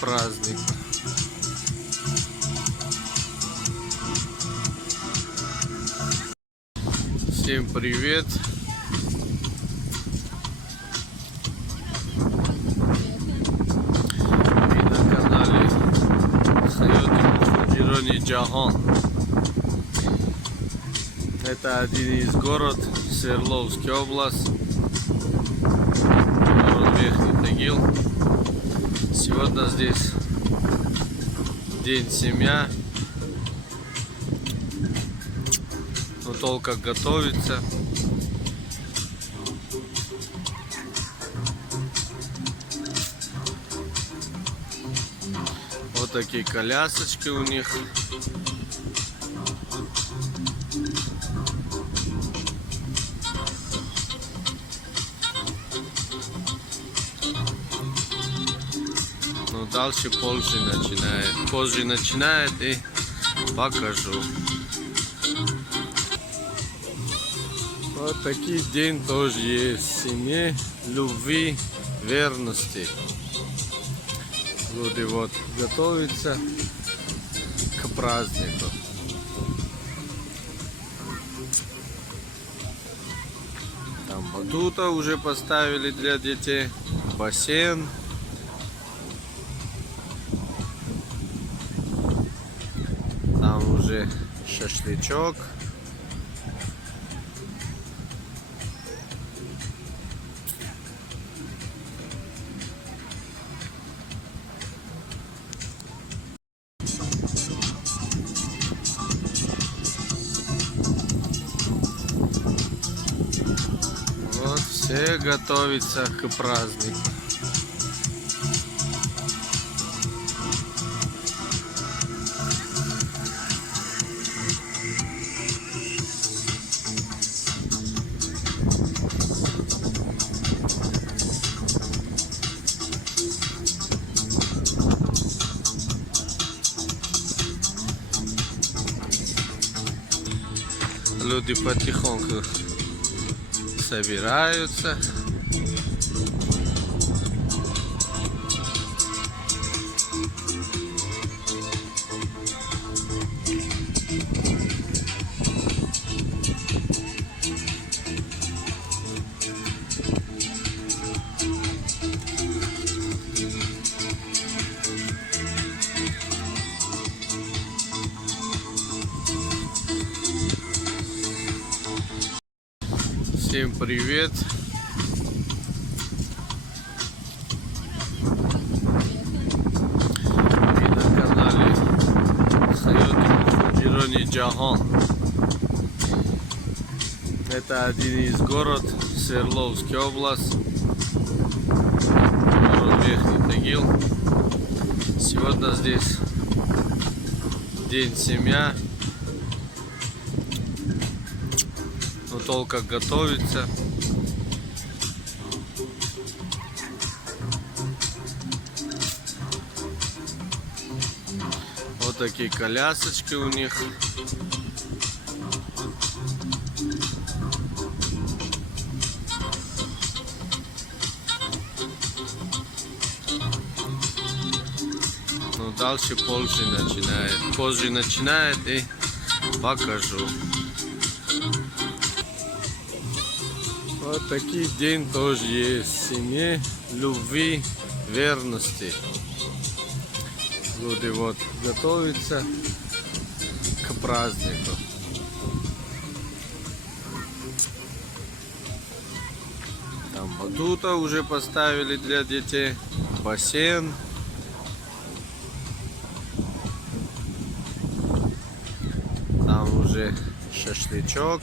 праздник. Всем привет! Вы на канале Хайоти Муджирони Джахан. Это один из город Свердловской области, город Верхний Тагил. Сегодня здесь день семья, но только готовится. Вот такие колясочки у них. Но дальше позже начинает и покажу. Вот такой день тоже есть. Семьи, любви, верности. Люди вот готовятся к празднику. Там батута уже поставили для детей, бассейн. Там уже шашлычок. Вот все готовятся к празднику. Люди потихоньку собираются. Всем привет! Вы на канале Хайоти Муджирони Джахан. Это один из город Свердловской области, город Верхний Тагил. Сегодня здесь день семья, но только готовится. Вот такие колясочки у них. Но дальше позже начинает и покажу. Вот такой день тоже есть. Семьи, любви, верности. Люди вот готовятся к празднику. Там батута уже поставили для детей, бассейн. Там уже шашлычок.